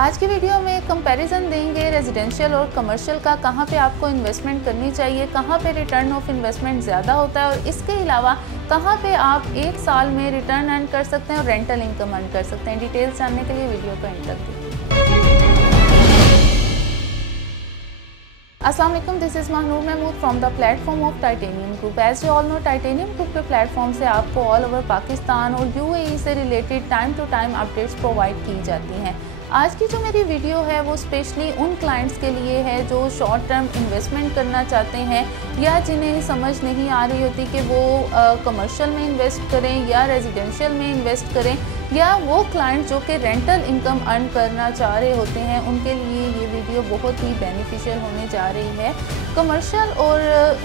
आज की वीडियो में कंपैरिजन देंगे रेजिडेंशियल और कमर्शियल का, कहाँ पे आपको इन्वेस्टमेंट करनी चाहिए, कहाँ पे रिटर्न ऑफ इन्वेस्टमेंट ज़्यादा होता है और इसके अलावा कहाँ पे आप एक साल में रिटर्न अर्न कर सकते हैं और रेंटल इनकम अर्न कर सकते हैं। डिटेल्स जानने के लिए वीडियो को एंड तक देखिए। अस्सलाम वालेकुम, this is Mahnoor Mahmood from the platform of Titanium Group. As you all know, Titanium Group के प्लेटफॉर्म से आपको ऑल ओवर पाकिस्तान और यूएई से related time to time updates provide की जाती हैं। आज की जो मेरी वीडियो है वो स्पेशली उन क्लाइंट्स के लिए है जो शॉर्ट टर्म इन्वेस्टमेंट करना चाहते हैं या जिन्हें समझ नहीं आ रही होती कि वो कमर्शियल में इन्वेस्ट करें या रेजिडेंशियल में इन्वेस्ट करें, या वो क्लाइंट जो कि रेंटल इनकम अर्न करना चाह रहे होते हैं, उनके लिए ये वीडियो बहुत ही बेनिफिशियल होने जा रही है। कमर्शियल और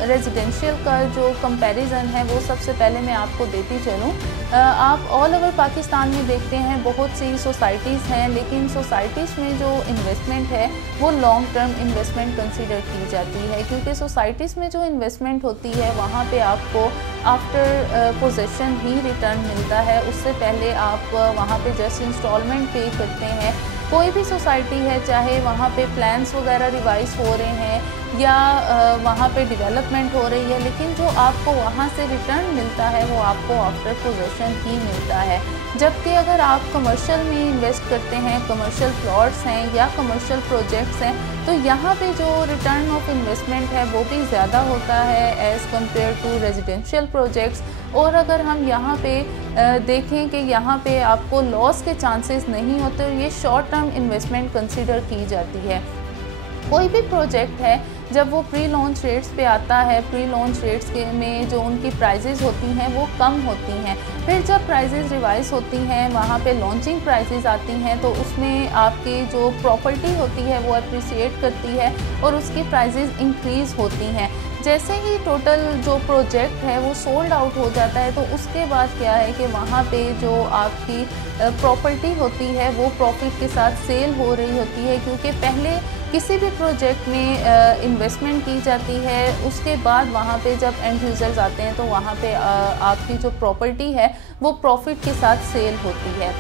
रेजिडेंशियल का जो कंपैरिजन है वो सबसे पहले मैं आपको देती चलूँ। आप ऑल ओवर पाकिस्तान में देखते हैं बहुत सी सोसाइटीज़ हैं, लेकिन सोसाइटीज़ में जो इन्वेस्टमेंट है वो लॉन्ग टर्म इन्वेस्टमेंट कंसीडर की जाती है, क्योंकि सोसाइटीज़ में जो इन्वेस्टमेंट होती है वहाँ पे आपको आफ्टर पोजेशन ही रिटर्न मिलता है। उससे पहले आप वहाँ पे जस्ट इंस्टॉलमेंट पे करते हैं। कोई भी सोसाइटी है, चाहे वहाँ पे प्लान्स वगैरह रिवाइज हो रहे हैं या वहाँ पे डेवलपमेंट हो रही है, लेकिन जो आपको वहाँ से रिटर्न मिलता है वो आपको आफ्टर पोजेशन ही मिलता है। जबकि अगर आप कमर्शियल में इन्वेस्ट करते हैं, कमर्शियल प्लॉट्स हैं या कमर्शियल प्रोजेक्ट्स हैं, तो यहाँ पे जो रिटर्न ऑफ इन्वेस्टमेंट है वो भी ज़्यादा होता है as compare to residential projects. और अगर हम यहाँ पे देखें कि यहाँ पे आपको लॉस के चांसेस नहीं होते और ये शॉर्ट टर्म इन्वेस्टमेंट कंसीडर की जाती है। कोई भी प्रोजेक्ट है जब वो प्री लॉन्च रेट्स पे आता है, प्री लॉन्च रेट्स के में जो उनकी प्राइजेज़ होती हैं वो कम होती हैं। फिर जब प्राइजेज़ रिवाइज होती हैं, वहाँ पे लॉन्चिंग प्राइजेज़ आती हैं, तो उसमें आपकी जो प्रॉपर्टी होती है वो अप्रिसिएट करती है और उसकी प्राइजेज़ इंक्रीज़ होती हैं। जैसे ही टोटल जो प्रोजेक्ट है वो सोल्ड आउट हो जाता है, तो उसके बाद क्या है कि वहाँ पे जो आपकी प्रॉपर्टी होती है वो प्रॉफिट के साथ सेल हो रही होती है, क्योंकि पहले किसी भी प्रोजेक्ट में इन्वेस्टमेंट की जाती है, उसके बाद वहाँ पे जब एंड यूज़र्स आते हैं तो वहाँ पे आपकी जो प्रॉपर्टी है वो प्रॉफिट के साथ सेल होती है।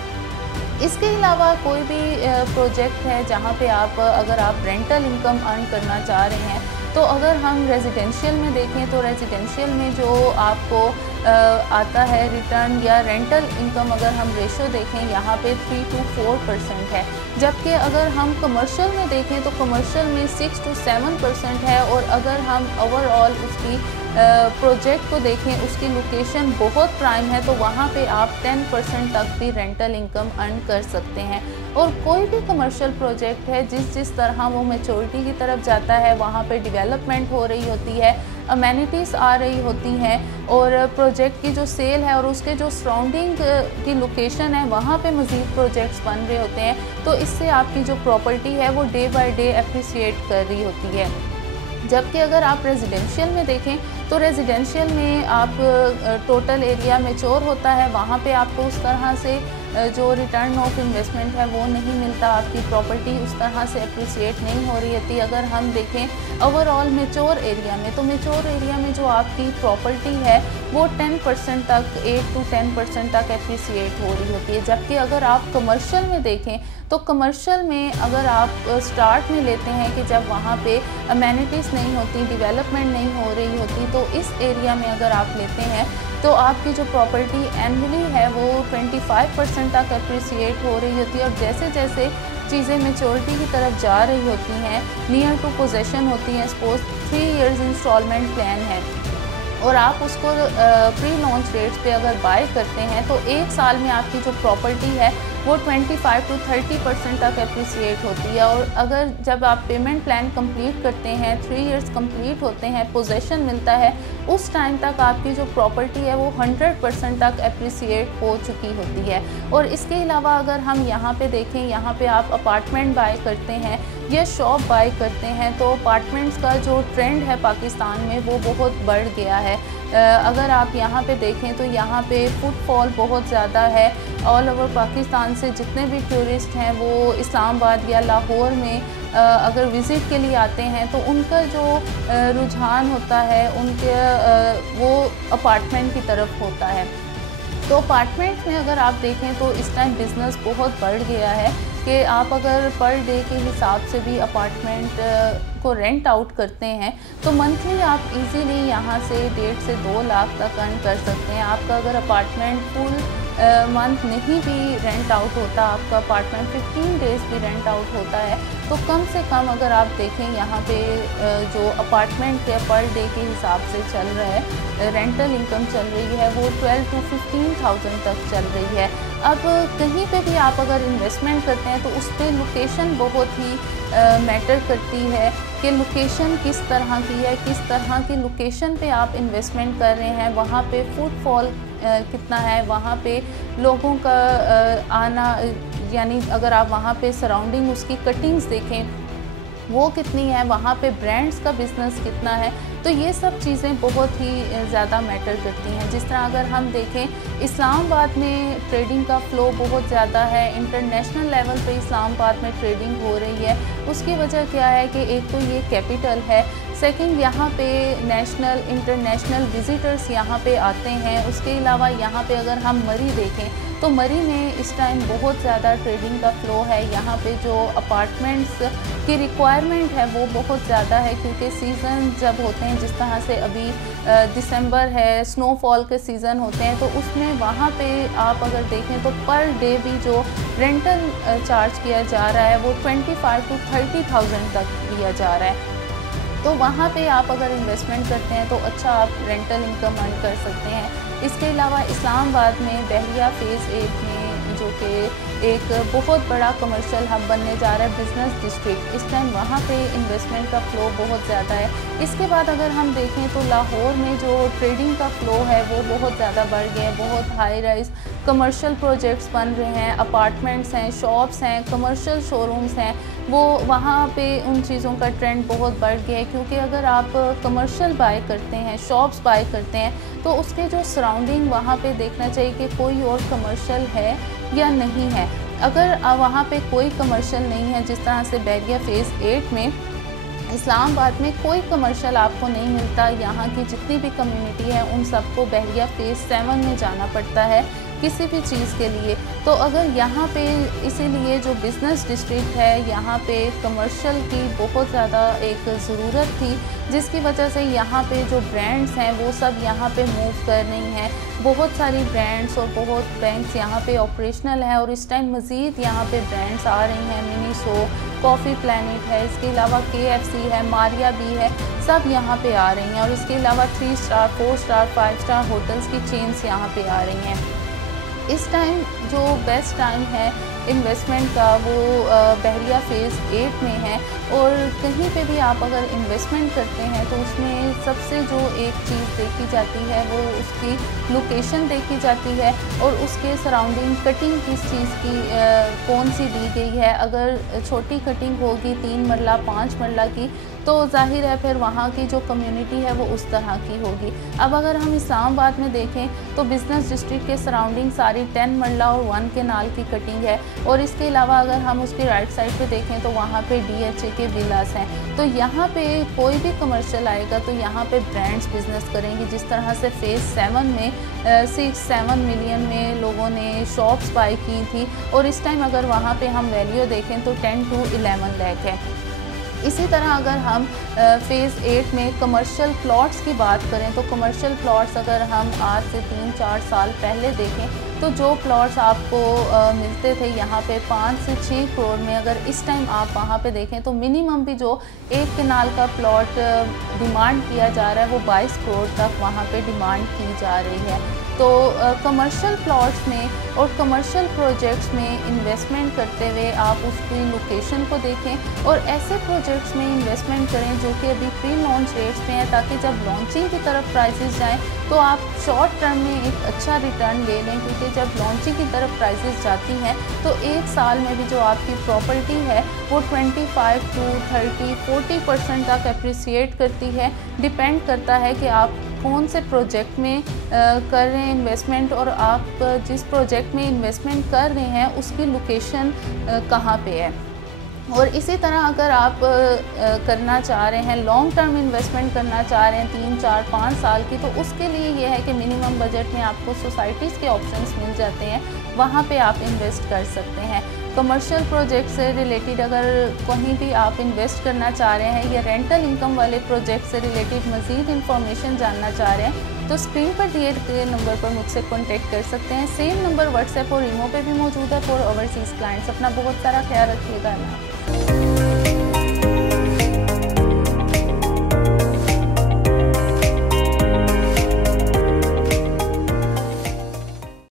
इसके अलावा कोई भी प्रोजेक्ट है जहाँ पे आप अगर आप रेंटल इनकम अर्न करना चाह रहे हैं, तो अगर हम रेजिडेंशियल में देखें तो रेजिडेंशियल में जो आपको आता है रिटर्न या रेंटल इनकम, अगर हम रेशो देखें यहाँ पे 3 to 4% है। जबकि अगर हम कमर्शियल में देखें तो कमर्शियल में 6 to 7% है। और अगर हम ओवरऑल उसकी प्रोजेक्ट को देखें, उसकी लोकेशन बहुत प्राइम है, तो वहाँ पे आप 10% तक भी रेंटल इनकम अर्न कर सकते हैं। और कोई भी कमर्शियल प्रोजेक्ट है जिस तरह वो मैच्योरिटी की तरफ जाता है, वहाँ पे डेवलपमेंट हो रही होती है, अमेनिटीज़ आ रही होती हैं और प्रोजेक्ट की जो सेल है और उसके जो सराउंडिंग की लोकेशन है वहाँ पे मज़ीद प्रोजेक्ट्स बन रहे होते हैं, तो इससे आपकी जो प्रॉपर्टी है वो डे बाय डे अप्रिसिएट कर रही होती है। जबकि अगर आप रेजिडेंशियल में देखें तो रेजिडेंशियल में आप टोटल एरिया मैच्योर होता है, वहाँ पे आपको उस तरह से जो रिटर्न ऑफ इन्वेस्टमेंट है वो नहीं मिलता, आपकी प्रॉपर्टी उस तरह से अप्रिसिएट नहीं हो रही होती। अगर हम देखें ओवरऑल मैच्योर एरिया में, तो मैच्योर एरिया में जो आपकी प्रॉपर्टी है वो 10% तक, 8 to 10% तक अप्रिसिएट हो रही होती है। जबकि अगर आप कमर्शियल में देखें तो कमर्शियल में अगर आप स्टार्ट में लेते हैं कि जब वहाँ पे अमेनिटीज़ नहीं होती, डेवलपमेंट नहीं हो रही होती, तो इस एरिया में अगर आप लेते हैं तो आपकी जो प्रॉपर्टी एनुअली है वो 25% तक अप्रिसिएट हो रही होती है। और जैसे जैसे चीज़ें मैच्योरिटी की तरफ जा रही होती हैं, नियर टू पोजेशन होती हैं, सपोज 3 years इंस्टॉलमेंट प्लान है और आप उसको प्री लॉन्च रेट्स पे अगर बाय करते हैं, तो एक साल में आपकी जो प्रॉपर्टी है वो 25 to 30% तक अप्रिसिएट होती है। और अगर जब आप पेमेंट प्लान कंप्लीट करते हैं, 3 years कंप्लीट होते हैं, पोजेशन मिलता है, उस टाइम तक आपकी जो प्रॉपर्टी है वो 100% तक अप्रिसिएट हो चुकी होती है। और इसके अलावा अगर हम यहाँ पे देखें, यहाँ पे आप अपार्टमेंट बाय करते हैं या शॉप बाय करते हैं, तो अपार्टमेंट्स का जो ट्रेंड है पाकिस्तान में वो बहुत बढ़ गया है। अगर आप यहाँ पे देखें तो यहाँ पे फुटफॉल बहुत ज़्यादा है। ऑल ओवर पाकिस्तान से जितने भी टूरिस्ट हैं वो इस्लामाबाद या लाहौर में अगर विज़िट के लिए आते हैं, तो उनका जो रुझान होता है उनके वो अपार्टमेंट की तरफ होता है। तो अपार्टमेंट में अगर आप देखें तो इस टाइम बिज़नेस बहुत बढ़ गया है। कि आप अगर पर डे के हिसाब से भी अपार्टमेंट को रेंट आउट करते हैं तो मंथली आप इजीली यहाँ से 1.5 से 2 लाख तक अर्न कर सकते हैं। आपका अगर अपार्टमेंट फुल मंथ नहीं भी रेंट आउट होता, आपका अपार्टमेंट 15 डेज़ भी रेंट आउट होता है, तो कम से कम अगर आप देखें यहाँ पे जो अपार्टमेंट के पर डे के हिसाब से चल रहा है, रेंटल इनकम चल रही है वो 12 to 15,000 तक चल रही है। अब कहीं पे भी आप अगर इन्वेस्टमेंट करते हैं तो उस पर लोकेशन बहुत ही मैटर करती है कि लोकेशन किस तरह की है, किस तरह की लोकेशन पे आप इन्वेस्टमेंट कर रहे हैं, वहाँ पे फुटफॉल कितना है, वहाँ पे लोगों का आना, यानी अगर आप वहाँ पे सराउंडिंग उसकी कटिंग्स देखें वो कितनी है, वहाँ पे ब्रांड्स का बिज़नेस कितना है, तो ये सब चीज़ें बहुत ही ज़्यादा मैटर करती हैं। जिस तरह अगर हम देखें इस्लामाबाद में ट्रेडिंग का फ़्लो बहुत ज़्यादा है, इंटरनेशनल लेवल पे इस्लामाबाद में ट्रेडिंग हो रही है। उसकी वजह क्या है कि एक तो ये कैपिटल है, सेकंड यहाँ पे नेशनल इंटरनेशनल विज़िटर्स यहाँ पे आते हैं। उसके अलावा यहाँ पे अगर हम मरी देखें तो मरी में इस टाइम बहुत ज़्यादा ट्रेडिंग का फ़्लो है। यहाँ पे जो अपार्टमेंट्स की रिक्वायरमेंट है वो बहुत ज़्यादा है, क्योंकि सीज़न जब होते हैं, जिस तरह से अभी दिसंबर है, स्नोफॉल के सीज़न होते हैं, तो उसमें वहाँ पे आप अगर देखें तो पर डे भी जो रेंटल चार्ज किया जा रहा है वो 25 to 30,000 तक लिया जा रहा है। तो वहाँ पे आप अगर इन्वेस्टमेंट करते हैं तो अच्छा आप रेंटल इनकम अर्न कर सकते हैं। इसके अलावा इस्लामाबाद में बहरिया फ़ेज़ 1 में, जो कि एक बहुत बड़ा कमर्शियल हब बनने जा रहा है, बिज़नेस डिस्ट्रिक्ट, इस टाइम वहाँ पे इन्वेस्टमेंट का फ़्लो बहुत ज़्यादा है। इसके बाद अगर हम देखें तो लाहौर में जो ट्रेडिंग का फ़्लो है वो बहुत ज़्यादा बढ़ गया है। बहुत हाई राइज कमर्शियल प्रोजेक्ट्स बन रहे हैं, अपार्टमेंट्स हैं, शॉप्स हैं, कमर्शियल शोरूम्स हैं, वो वहाँ पे उन चीज़ों का ट्रेंड बहुत बढ़ गया है। क्योंकि अगर आप कमर्शियल बाय करते हैं, शॉप्स बाय करते हैं, तो उसके जो सराउंडिंग वहाँ पे देखना चाहिए कि कोई और कमर्शियल है या नहीं है। अगर वहाँ पे कोई कमर्शियल नहीं है, जिस तरह से बहरिया फ़ेज़ 8 में इस्लामाबाद में कोई कमर्शियल आपको नहीं मिलता, यहाँ की जितनी भी कम्युनिटी है उन सबको बहरिया फ़ेज़ 7 में जाना पड़ता है किसी भी चीज़ के लिए। तो अगर यहाँ पे इसीलिए जो बिज़नेस डिस्ट्रिक्ट है यहाँ पे कमर्शियल की बहुत ज़्यादा एक ज़रूरत थी, जिसकी वजह से यहाँ पे जो ब्रांड्स हैं वो सब यहाँ पे मूव कर रही हैं। बहुत सारी ब्रांड्स और बहुत बैंक्स यहाँ पे ऑपरेशनल है और इस टाइम मज़ीद यहाँ पे ब्रांड्स आ रही हैं। मिनीसो, कॉफ़ी प्लैनेट है, इसके अलावा KFC है, मारिया भी है, सब यहाँ पे आ रही हैं। और इसके अलावा 3 स्टार, 4 स्टार, 5 स्टार होटल्स की चेन्स यहाँ पे आ रही हैं। इस टाइम जो बेस्ट टाइम है इन्वेस्टमेंट का वो बहरिया फ़ेज़ 8 में है। और कहीं पे भी आप अगर इन्वेस्टमेंट करते हैं तो उसमें सबसे जो एक चीज़ देखी जाती है वो उसकी लोकेशन देखी जाती है और उसके सराउंडिंग कटिंग किस चीज़ की कौन सी दी गई है। अगर छोटी कटिंग होगी 3 मरला 5 मरला की तो जाहिर है फिर वहाँ की जो कम्युनिटी है वो उस तरह की होगी। अब अगर हम इस्लामाबाद में देखें तो बिज़नेस डिस्ट्रिक्ट के सराउंडिंग सारी 10 मरला और 1 केनाल की कटिंग है। और इसके अलावा अगर हम उसके राइट साइड पे देखें तो वहाँ पे DHA के विलास हैं। तो यहाँ पे कोई भी कमर्शियल आएगा तो यहाँ पे ब्रांड्स बिज़नेस करेंगी। जिस तरह से फ़ेज़ 7 में 6-7 मिलियन में लोगों ने शॉप्स बाई की थी और इस टाइम अगर वहाँ पे हम वैल्यू देखें तो 10 to 11 लाख है। इसी तरह अगर हम फ़ेज़ 8 में कमर्शियल प्लॉट्स की बात करें तो कमर्शियल प्लॉट्स अगर हम आज से 3-4 साल पहले देखें तो जो प्लॉट्स आपको मिलते थे यहाँ पे 5 से 6 करोड़ में, अगर इस टाइम आप वहाँ पे देखें तो मिनिमम भी जो 1 केनाल का प्लॉट डिमांड किया जा रहा है वो 22 करोड़ तक वहाँ पे डिमांड की जा रही है। तो कमर्शियल प्लॉट्स में और कमर्शियल प्रोजेक्ट्स में इन्वेस्टमेंट करते हुए आप उसकी लोकेशन को देखें और ऐसे प्रोजेक्ट्स में इन्वेस्टमेंट करें जो कि अभी प्री लॉन्च रेट्स पे हैं, ताकि जब लॉन्चिंग की तरफ प्राइसेस जाएं तो आप शॉर्ट टर्म में एक अच्छा रिटर्न ले लें। क्योंकि जब लॉन्चिंग की तरफ प्राइसेस जाती हैं तो एक साल में भी जो आपकी प्रॉपर्टी है वो 25 to 30-40% तक अप्रिसिएट करती है। डिपेंड करता है कि आप कौन से प्रोजेक्ट में कर रहे हैं इन्वेस्टमेंट और आप जिस प्रोजेक्ट में इन्वेस्टमेंट कर रहे हैं उसकी लोकेशन कहाँ पे है। और इसी तरह अगर आप करना चाह रहे हैं लॉन्ग टर्म इन्वेस्टमेंट करना चाह रहे हैं 3-4-5 साल की, तो उसके लिए ये है कि मिनिमम बजट में आपको सोसाइटीज़ के ऑप्शंस मिल जाते हैं, वहाँ पे आप इन्वेस्ट कर सकते हैं। कमर्शियल प्रोजेक्ट से रिलेटेड अगर कहीं भी आप इन्वेस्ट करना चाह रहे हैं या रेंटल इनकम वाले प्रोजेक्ट से रिलेटेड मज़ीद इन्फॉर्मेशन जानना चाह रहे हैं तो स्क्रीन पर दिए गए नंबर पर मुझसे कॉन्टेक्ट कर सकते हैं। सेम नंबर व्हाट्सएप और ईमो पे भी मौजूद है फॉर ओवरसीज़ क्लाइंट्स। अपना बहुत सारा ख्याल रखिएगा।